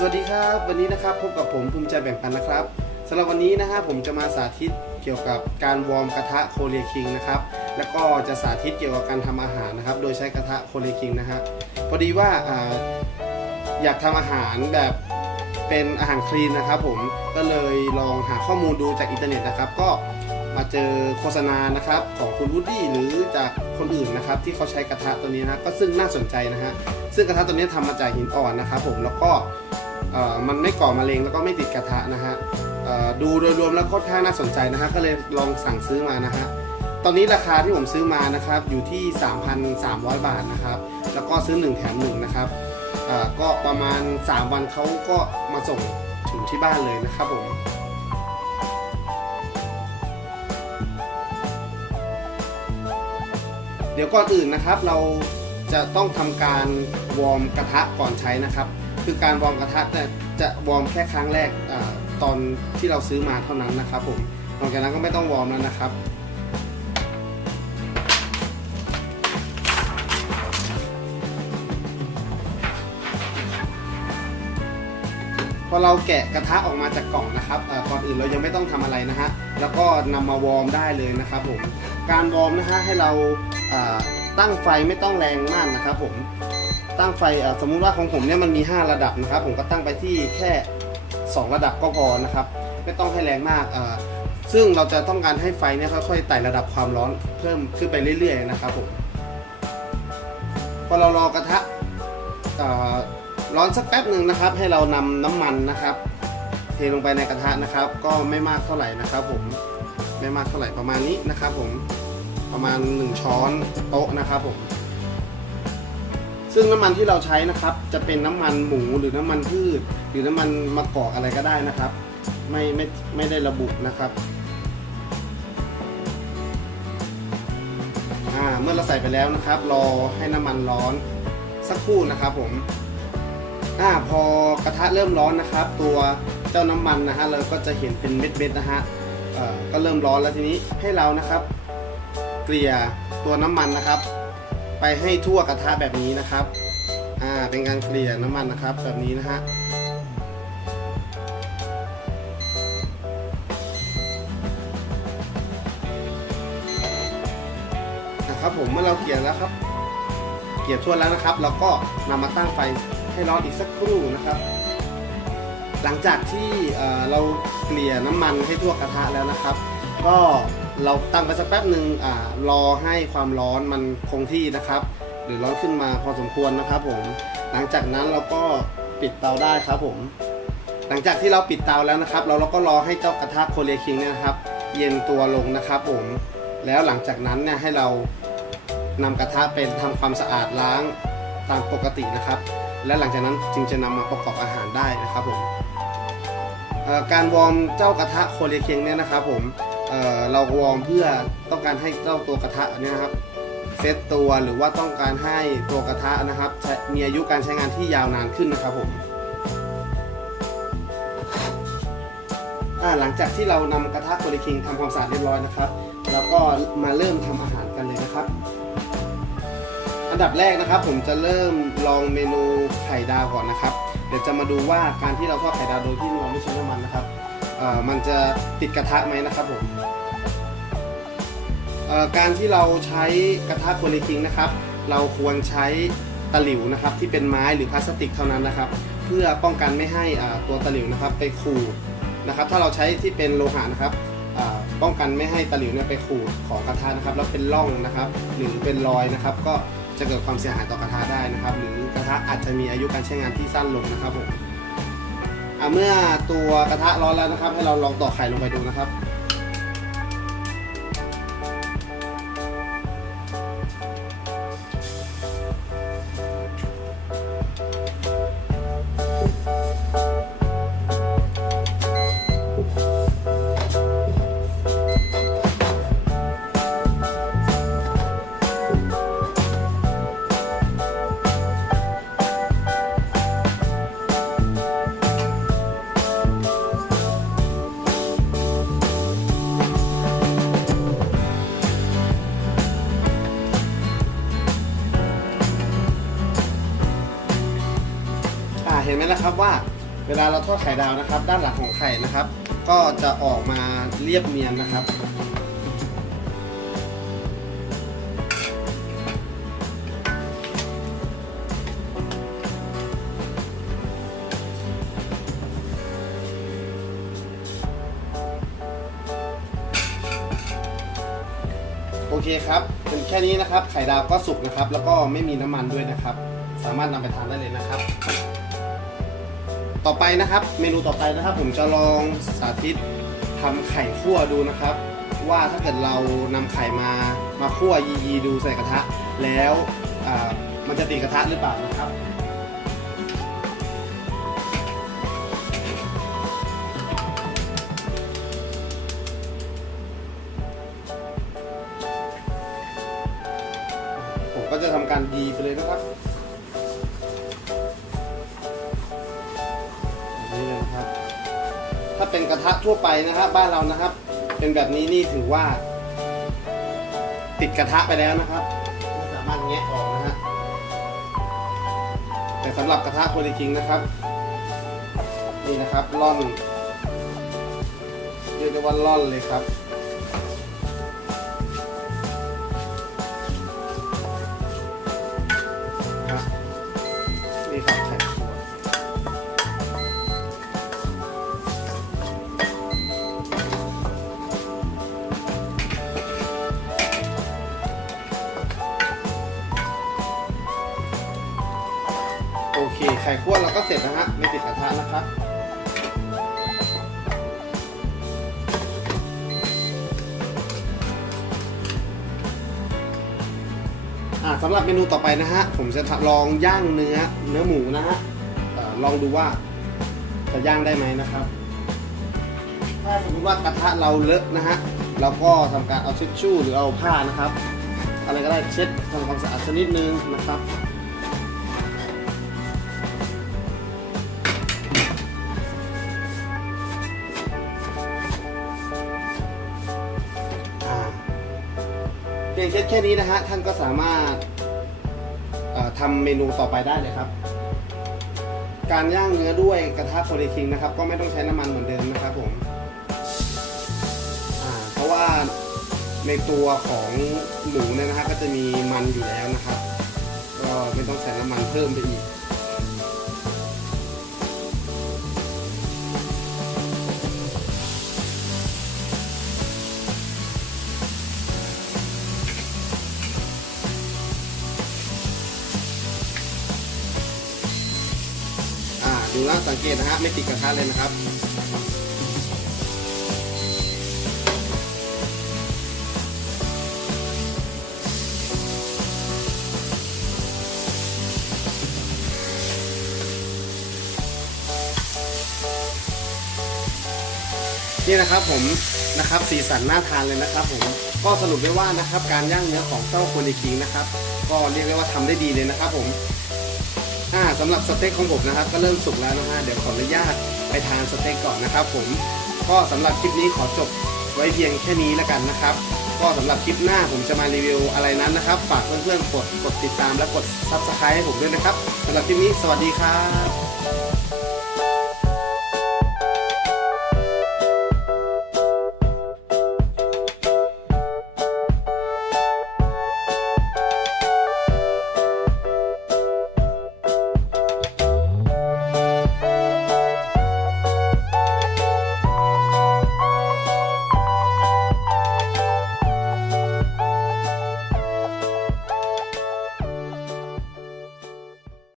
สวัสดีครับวันนี้นะครับพบกับผมภูมิใจแบ่งปันนะครับสำหรับวันนี้นะฮะผมจะมาสาธิตเกี่ยวกับการวอร์มกระทะโคเรียคิงนะครับแล้วก็จะสาธิตเกี่ยวกับการทำอาหารนะครับ โดยใช้กระทะโคเรียคิงนะฮะพอดีว่าออยากทำอาหารแบบเป็นอาหารคลีนนะครับผมก็เลยลองหาข้อมูลดูจากอินเทอร์เน็ตนะครับ ก็มาเจอโฆษณานะครับของคุณวูดดี้หรือจากคนอื่นนะครับ ที่เขาใช้กระทะตัวนี้นะก็ซึ่งน่าสนใจนะฮะซึ่งกระทะตัวนี้ทำมาจากหินอ่อนนะครับ ผมแล้วก็ มันไม่ก่อมะเร็งแล้วก็ไม่ติดกระทะนะฮะดูโดยรวมแล้วค่อนข้างน่าสนใจนะฮะก็เลยลองสั่งซื้อมานะฮะตอนนี้ราคาที่ผมซื้อมานะครับอยู่ที่ 3,300 บาทนะครับแล้วก็ซื้อ 1 แถม1นะครับก็ประมาณ 3 วันเขาก็มาส่งถึงที่บ้านเลยนะครับผมเดี๋ยวก่อนอื่นนะครับเราจะต้องทำการวอร์มกระทะก่อนใช้นะครับ คือการวอร์มกระทะจะจะวอร์มแค่ครั้งแรกอตอนที่เราซื้อมาเท่านั้นนะครับผมหลังจากนั้นก็ไม่ต้องวอร์มแล้วนะครับพอเราแกะกระทะออกมาจากกล่องนะครับเอ่อก่อนอื่นเรายังไม่ต้องทำอะไรนะฮะ แล้วก็นำมาวอร์มได้เลยนะครับผม การวอร์มนะฮะให้เราตั้งไฟไม่ต้องแรงมากนะครับผม ตั้งไฟสมมุติว่าของผมเนี่ยมันมี 5 ระดับนะครับ ผมก็ตั้งไปที่แค่ 2 ระดับก็พอนะครับ ไม่ต้องให้แรงมากอ่าซึ่งเราจะต้องการให้ไฟเนี่ยค่อยๆไต่ระดับความร้อนเพิ่มขึ้นไปเรื่อยๆนะครับผมพอเรารอกระทะอ่าร้อนสักแป๊บหนึ่งนะครับ ให้เรานำน้ำมันนะครับ เทลงไปในกระทะนะครับ ก็ไม่มากเท่าไหร่นะครับ ผมไม่มากเท่าไหร่ประมาณนี้นะครับ ผมประมาณ 1 ช้อนโต๊ะนะครับผม ซึ่งน้ำมันที่เราใช้นะครับ จะเป็นน้ำมันหมูหรือน้ำมันพืช หรือน้ำมันมะกอกอะไรก็ได้นะครับ ไม่ไม่ไม่ได้ระบุนะครับอ่าเมื่อเราใส่ไปแล้วนะครับ รอให้น้ำมันร้อนสักครู่นะครับผมอ่าพอกระทะเริ่มร้อนนะครับ ตัวเจ้าน้ำมันนะฮะเราก็จะเห็นเป็นเม็ดๆนะฮะเอ่อก็เริ่มร้อนแล้วทีนี้ให้เรานะครับ เกลี่ยตัวน้ำมันนะครับ ไปให้ทั่วกระทะแบบนี้นะครับ อ่า เป็นการเกลี่ยน้ำมันนะครับ แบบนี้นะฮะนะครับผมเมื่อเราเกลี่ยแล้วครับ เกลี่ยทั่วแล้วนะครับแล้วก็นำมาตั้งไฟให้ร้อนอีกสักครู่นะครับ หลังจากที่เเราเกลี่ยน้ำมันให้ทั่วกระทะแล้วนะครับ ก็ เราตั้งไปสักแป๊บหนึ่งอ่ารอให้ความร้อนมันคงที่นะครับ หรือร้อนขึ้นมาพอสมควรนะครับผม หลังจากนั้นเราก็ปิดเตาได้ครับผม หลังจากที่เราปิดเตาแล้วนะครับ เราเราก็รอให้เจ้ากระทะโคเรียคิงเนี่ยนะครับ เย็นตัวลงนะครับผม แล้วหลังจากนั้นเนี่ยให้เรานำกระทะเป็นทำความสะอาดล้างตามปกตินะครับ และหลังจากนั้นจึงจะนำมาประกอบอาหารได้นะครับผมการวอร์มเจ้ากระทะโคเรียคิงเนี่ยนะครับผม เเราวอร์มเพื่อต้องการให้เจ้าตัวกระทะเนี่ยนะครับเซตตัวหรือว่าต้องการให้ตัวกระทะนะครับ มีอายุการใช้งานที่ยาวนานขึ้นนะครับผมหลังจากที่เรานำกระทะโคลิคิงทำความสะอาดเรียบร้อยนะครับเราก็มาเริ่มทำอาหารกันเลยนะครับ อันดับแรกนะครับผมจะเริ่มลองเมนูไข่ดาวก่อนนะครับ เดี๋ยวจะมาดูว่าการที่เราทอดไข่ดาวโดยที่เราไม่ใช้น้ำมันนะครับ มันจะติดกระทะไหมนะครับผมเอ่อการที่เราใช้กระทะโคลิคิงนะครับ เราควรใช้ตะหลิวนะครับที่เป็นไม้หรือพลาสติกเท่านั้นนะครับ เพื่อป้องกันไม่ให้อ่าตัวตะหลิวนะครับไปขูดนะครับ ถ้าเราใช้ที่เป็นโลหะนะครับอ่าป้องกันไม่ให้ตะหลิวเนี่ยไปขูดของกระทะนะครับ แล้วเป็นร่องนะครับ หรือเป็นรอยนะครับ ก็จะเกิดความเสียหายต่อกระทะได้นะครับ หรือกระทะอาจจะมีอายุการใช้งานที่สั้นลงนะครับผม เมื่อตัวกระทะร้อนแล้วนะครับ ให้เราลองตอกไข่ลงไปดูนะครับ นไหมล่ะครับว่าเวลาเราทอดไข่ดาวนะครับ ด้านหลังของไข่นะครับ ก็จะออกมาเรียบเนียนนะครับ โอเคครับเป็นแค่นี้นะครับ ไข่ดาวก็สุกนะครับ แล้วก็ไม่มีน้ำมันด้วยนะครับ สามารถนำไปทานได้เลยนะครับ ต่อไปนะครับ เมนูต่อไปนะครับ ผมจะลองสาธิตทำไข่คั่วดูนะครับ ว่าถ้าเกิดเรานำไข่มามาคั่วยีๆดูใส่กระทะ แล้วมันจะติดกระทะหรือเปล่านะครับผมก็จะทำการยีไปเลยนะครับ ถ้าเป็นกระทะทั่วไปนะครับบ้านเรานะครับ เป็นแบบนี้นี่ถือว่า ติดกระทะไปแล้วนะครับไม่สามารถแงะออกนะฮะแต่สำหรับกระทะโคนจริงนะครับ นี่นะครับล่อนเรียกได้ว่าล่อนเลยครับ เคไข่คั่วเราก็เสร็จนะฮะไม่ติดกระทะนะครับอ่าสำหรับเมนูต่อไปนะฮะ ผมจะลองย่างเนื้อเนื้อหมูนะฮะออลองดูว่าจะย่างได้ไหมนะครับ ถ้าสมมติว่ากระทะเราเลอะนะฮะเราก็ทำการเอาเช็ดชู่หรือเอาผ้านะครับ อะไรก็ได้เช็ดทำความสะอาดสักนิดนึงนะครับ ยงเช็ดแค่นี้นะฮะ ท่านก็สามารถทำเมนูต่อไปได้เลยครับ การย่างเนื้อด้วยกระทะโพลคิงนะครับ ก็ไม่ต้องใช้น้ำมันเหมือนเดิมนะครับผมเพราะว่าในตัวของหมูเนี่ยนะฮะก็จะมีมันอยู่แล้วนะครับ ก็ไม่ต้องใช้น้ำมันเพิ่มไปอีก ดูแล้วสังเกตนะฮะไม่ติดกระทะเลยนะครับนี่นะครับผมนะครับสีสันน่าทานเลยนะครับผมก็สรุปได้ว่านะครับการย่างเนื้อของเจ้าโคนิคิงนะครับ ก็เรียกได้ว่าทำได้ดีเลยนะครับผม อ่าสำหรับสเต็กของผมนะครับ ก็เริ่มสุกแล้วนะฮะเดี๋ยวขออนุญาตไปทานสเต็กก่อนนะครับ ผมก็สำหรับคลิปนี้ขอจบไว้เพียงแค่นี้แล้วกันนะครับ ก็สำหรับคลิปหน้าผมจะมารีวิวอะไรนั้นนะครับ ฝากเพื่อนๆกดกดติดตามและกด subscribe ให้ผมด้วยนะครับสำหรับคลิปนี้สวัสดีครับ